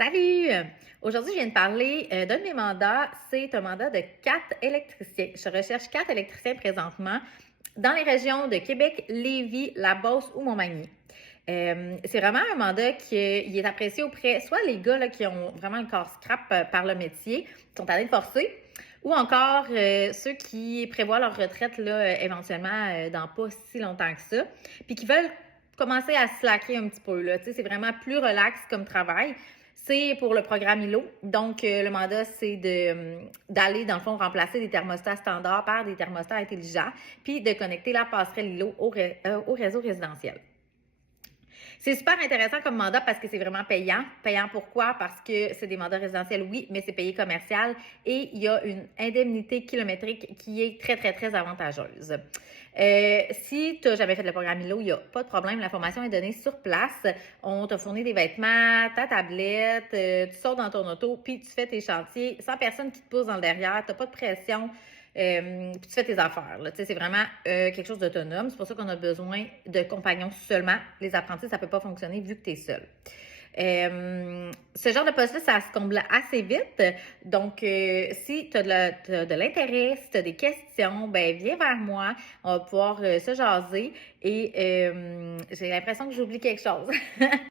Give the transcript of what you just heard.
Salut! Aujourd'hui, je viens de parler d'un de mes mandats. C'est un mandat de 4 électriciens. Je recherche 4 électriciens présentement dans les régions de Québec, Lévis, La Beauce ou Montmagny. C'est vraiment un mandat qui est apprécié auprès soit les gars là, qui ont vraiment le corps scrap par le métier, qui sont allés le forcer, ou encore ceux qui prévoient leur retraite là, éventuellement dans pas si longtemps que ça, puis qui veulent commencer à slacker un petit peu. Là. Tu sais, c'est vraiment plus relax comme travail. C'est pour le programme ILO. Donc, le mandat, c'est d'aller, dans le fond, remplacer des thermostats standards par des thermostats intelligents, puis de connecter la passerelle ILO au réseau résidentiel. C'est super intéressant comme mandat parce que c'est vraiment payant. Payant pourquoi? Parce que c'est des mandats résidentiels, oui, mais c'est payé commercial et il y a une indemnité kilométrique qui est très, très, très avantageuse. Si tu n'as jamais fait le programme ILO, il n'y a pas de problème. La formation est donnée sur place. On t'a fourni des vêtements, ta tablette, tu sors dans ton auto, puis tu fais tes chantiers sans personne qui te pousse dans le derrière. Tu n'as pas de pression. Puis tu fais tes affaires. Là. C'est vraiment quelque chose d'autonome. C'est pour ça qu'on a besoin de compagnons seulement. Les apprentis, ça ne peut pas fonctionner vu que tu es seul. Ce genre de poste-là, ça se comble assez vite. Donc, si tu as de l'intérêt, si tu as des questions, ben viens vers moi. On va pouvoir se jaser. Et j'ai l'impression que j'oublie quelque chose.